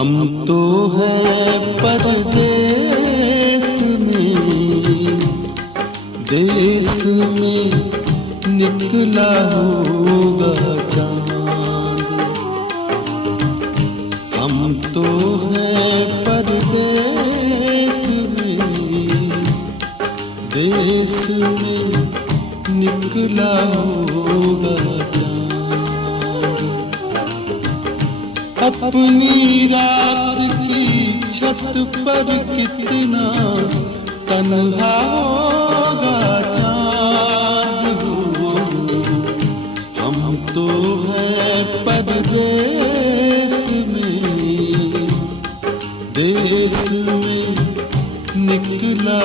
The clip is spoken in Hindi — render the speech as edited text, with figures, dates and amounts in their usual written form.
हम तो हैं परदेश में, देश में निकला होगा चांद। हम तो हैं परदेश में, देश में निकला होगा चांद। अपनी रात की छत पर कितना तन्हा होगा चाँद। हम तो हैं परदेश में, देश में निकला